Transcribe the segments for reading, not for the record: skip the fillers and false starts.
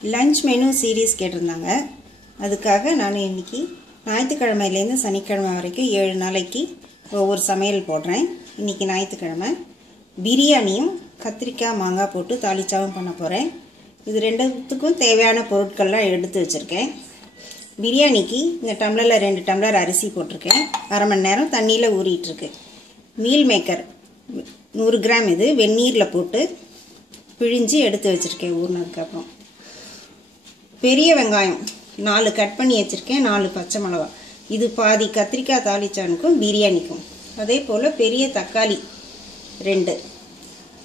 Lunch menu series கேட்டிருந்தாங்க. அதுக்காக நான் இன்றைக்கி ஞாயிற்றுக்கிழமையிலேருந்து சனிக்கிழமை வரைக்கும் 7 நாளைக்கு ஒவ்வொரு சமையல் போடுறேன். இன்றைக்கி ஞாயிற்றுக்கிழமை பிரியாணியும் கத்திரிக்காய் மாங்காய் போட்டு தாளிச்சாவும் பண்ண போகிறேன். இது ரெண்டுத்துக்கும் தேவையான பொருட்கள்லாம் எடுத்து வச்சுருக்கேன். பிரியாணிக்கு இந்த டம்ளரில் 2 டம்ளர் அரிசி போட்டிருக்கேன். அரை மணி நேரம் தண்ணியில் ஊறிட்டுருக்கு. மீல் மேக்கர் 100 கிராம் இது வெந்நீரில் போட்டு பிழிஞ்சு எடுத்து வச்சுருக்கேன் ஊறினதுக்கப்புறம். பெரிய வெங்காயம் 4 கட் பண்ணி வச்சுருக்கேன். 4 பச்சை மிளகா. இது பாதி கத்திரிக்காய் தாளிச்சானுக்கும் பிரியாணிக்கும். அதே போல் பெரிய தக்காளி 2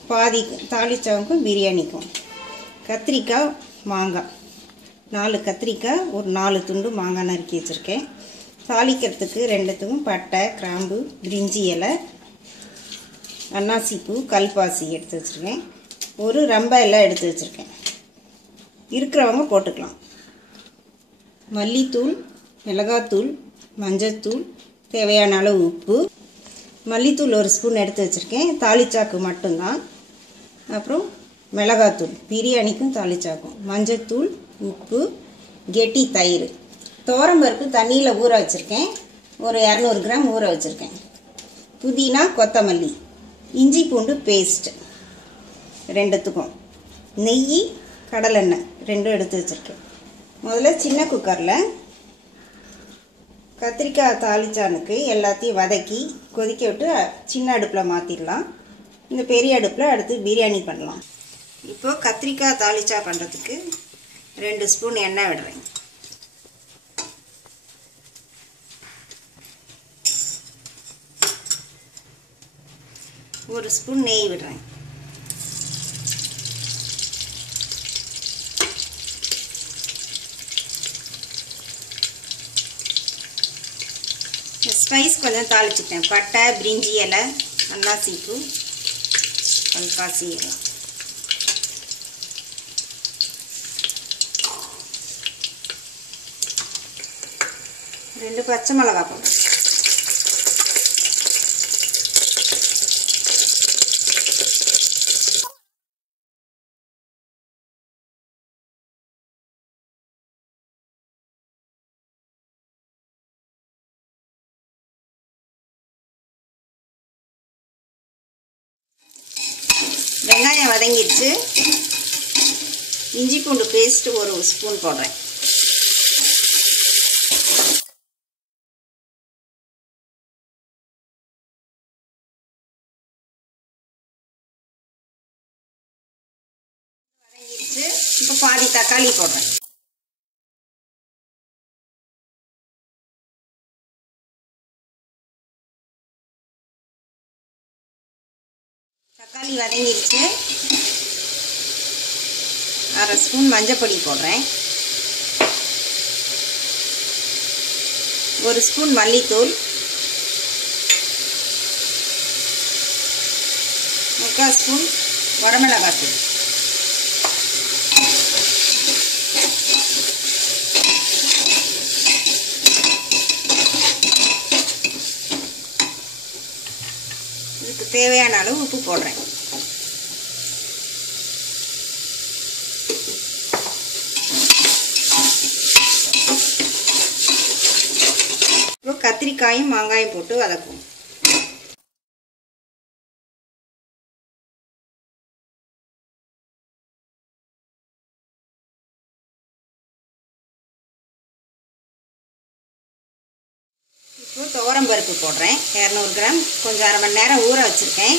பாதி தாளிச்சாவுக்கும் பிரியாணிக்கும். கத்திரிக்காய் மாங்காய் 4 கத்திரிக்காய், ஒரு 4 துண்டு மாங்காய் நறுக்கி வச்சுருக்கேன். தாளிக்கிறதுக்கு 2த்துக்கும் பட்டை, கிராம்பு, பிரிஞ்சி இலை, அன்னாசிப்பூ, கல்பாசி எடுத்து வச்சுருக்கேன். ஒரு ரம்பை எல்லாம் எடுத்து வச்சுருக்கேன். இருக்கிறவங்க போட்டுக்கலாம். மல்லித்தூள், மிளகாத்தூள், மஞ்சத்தூள், தேவையான அளவு உப்பு. மல்லித்தூள் 1 ஸ்பூன் எடுத்து வச்சுருக்கேன். தாளிச்சாக்கு மட்டும்தான். அப்புறம் மிளகாத்தூள் பிரியாணிக்கும் தாளிச்சாக்கும். மஞ்சத்தூள், உப்பு, கெட்டி தயிர். துவரம்பருப்பு தண்ணியில் ஊற வச்சுருக்கேன். ஒரு 200 கிராம் ஊற வச்சுருக்கேன். புதினா, கொத்தமல்லி, இஞ்சி பூண்டு பேஸ்ட் 2த்துக்கும். நெய், கடலெண்ணெய் 2 எடுத்து வச்சுருக்கேன். முதல்ல சின்ன குக்கரில் கத்திரிக்காய் தாளிச்சானுக்கு எல்லாத்தையும் வதக்கி கொதிக்க விட்டு சின்ன அடுப்பில் மாற்றிடலாம். இந்த பெரிய அடுப்பில் அடுத்து பிரியாணி பண்ணலாம். இப்போது கத்திரிக்காய் தாளிச்சா பண்ணுறதுக்கு 2 ஸ்பூன் எண்ணெய் விடுறேன். ஒரு ஸ்பூன் நெய் விடுறேன். ஸ்பைஸ் கொஞ்சம் தாளிச்சுட்டேன். பட்டை, பிரிஞ்சி இலை, அன்னாசிப்பூ, கல்பாசி இலை. ரெண்டு பச்சை மிளகாய் போடுறேன். வெங்காயம் வதங்கிடுச்சு. இஞ்சி பூண்டு பேஸ்ட் 1 ஸ்பூன் போடுறேன். வதங்கிடுச்சு. இப்போ பாதி தக்காளி போடுறேன். தக்காளி வதங்கிடுச்சு. அரை ஸ்பூன் மஞ்சப்பொடி போடுறேன். 1 ஸ்பூன் மல்லித்தூள், 3/4 ஸ்பூன் வரமிளகாத்தூள், இதுக்கு தேவையான அளவு உப்பு போடுறேன். இப்போ கத்திரிக்காயும் மாங்காயும் போட்டு வதக்கும். இப்போ துவரம்பருப்பு போடுறேன். 200 கிராம் கொஞ்சம் அரை மணி நேரம் ஊற வச்சுருக்கேன்.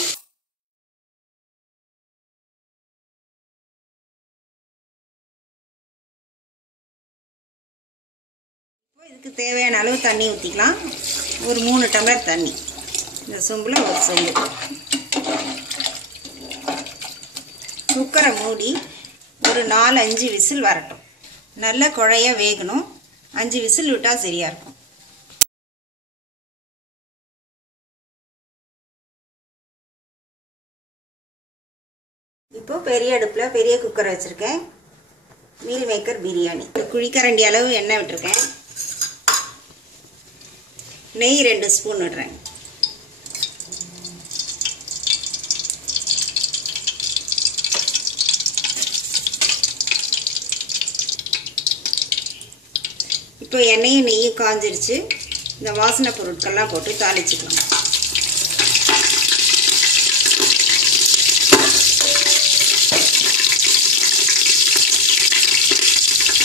இப்போ இதுக்கு தேவையான அளவு தண்ணி ஊற்றிக்கலாம். ஒரு 3 டம்ளர் தண்ணி. இந்த சொம்பில் ஒரு சொம்பு. குக்கரை மூடி ஒரு 4-5 விசில் வரட்டும். நல்ல குழைய வேகணும். 5 விசில் விட்டால் சரியாக இருக்கும். இப்போ பெரிய அடுப்பில் பெரிய குக்கர் வச்சுருக்கேன். Meal maker biryani. குழிக்கரண்டி அளவு எண்ணெய் விட்டுருக்கேன். நெய் 2 ஸ்பூன் விடுறேன். இப்போ எண்ணெயும் நெய்யும் காஞ்சிருச்சு. இந்த வாசனை பொருட்கள்லாம் போட்டு தாளிச்சுக்கலாம்.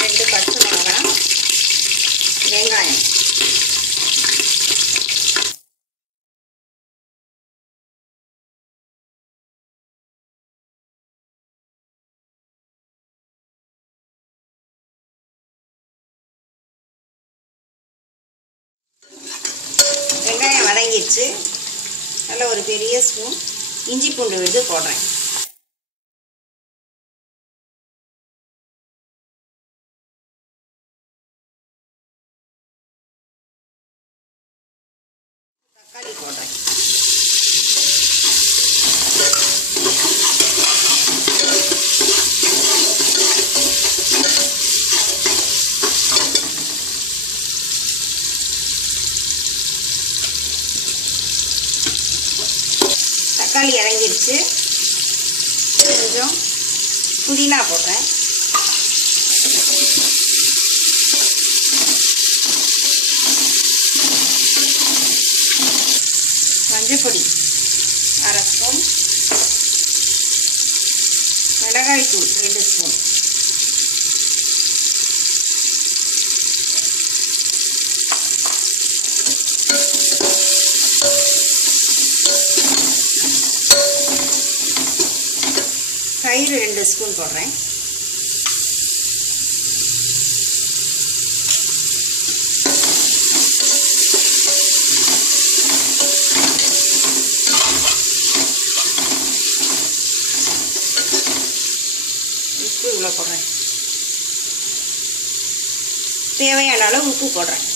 ரெண்டு பச்சை மிளகாய், வெங்காயம், வெங்காயம் வதங்கிடுச்சு. நல்ல ஒரு பெரிய ஸ்பூன் இஞ்சி பூண்டு விழுது போடுறேன். தக்காளி போடுறேன். தக்காளி இறங்கிடுச்சு. கொஞ்சம் புதினா போடுறேன். மஞ்சப்பொடி அரை ஸ்பூன், மிளகாய் தூள் 2 ஸ்பூன், தயிர் 2 ஸ்பூன் போடுறேன். உப்பு இவ்வளோ போடுறேன். தேவையான அளவு உப்பு போடுறேன்.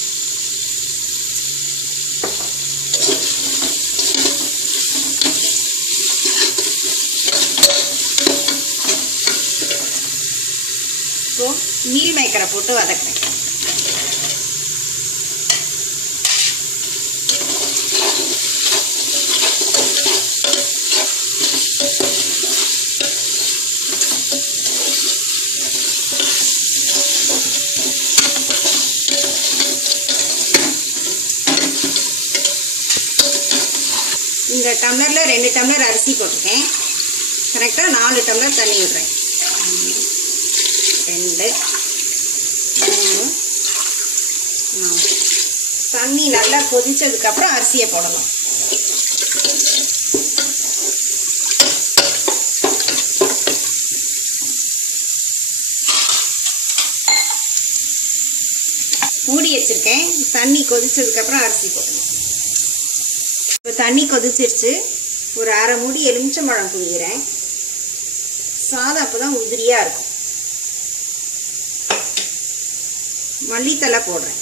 இப்போ மீல் மேக்கரை போட்டு வதக்குறேன். இந்த டம்ளரில் 2 டம்ளர் அரிசி போட்டிருக்கேன். கரெக்டாக 4 டம்ளர் தண்ணி விடுறேன். 2, 3, 4. தண்ணி நல்லா கொதிச்சதுக்கப்புறம் அரிசியை போடலாம். மூடி வச்சுருக்கேன். தண்ணி கொதிச்சதுக்கப்புறம் அரிசி போடணும். இப்போ தண்ணி கொதிச்சிருச்சு. ஒரு அரை மூடி எலுமிச்சம்பழம் புழிகிறேன். சாதம் அப்போ தான் உதிரியாக இருக்கும். மல்லித்தலை போடுறேன்.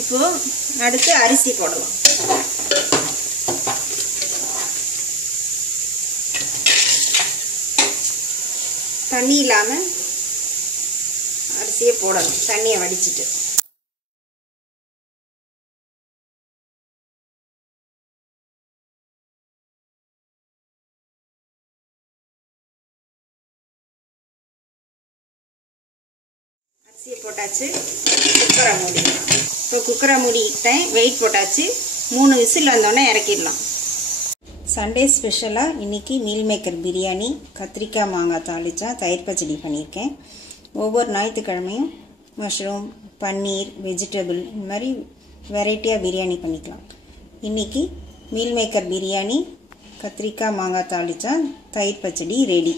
இப்போ அடுத்து அரிசி போடலாம். தண்ணி இல்லாமல் அரிசியை போடணும். தண்ணியை வடிச்சிட்டு அரிசியை போட்டாச்சு. குக்கரை மூடிடலாம். இப்போ குக்கரை மூடிக்கிட்டேன். வெயிட் போட்டாச்சு. 3 விசில் வந்தோடனே இறக்கிடலாம். சண்டே ஸ்பெஷலாக இன்றைக்கி மீல் மேக்கர் பிரியாணி, கத்திரிக்காய் மாங்காய் தாளிச்சா, தயிர் பச்சடி பண்ணியிருக்கேன். ஒவ்வொரு ஞாயிற்றுக்கிழமையும் மஷ்ரூம், பன்னீர், வெஜிடபிள் இந்த மாதிரி வெரைட்டியாக பிரியாணி பண்ணிக்கலாம். இன்றைக்கி மீல் மேக்கர் பிரியாணி, கத்திரிக்காய் மாங்காய் தாளிச்சா, தயிர் பச்சடி ரெடி.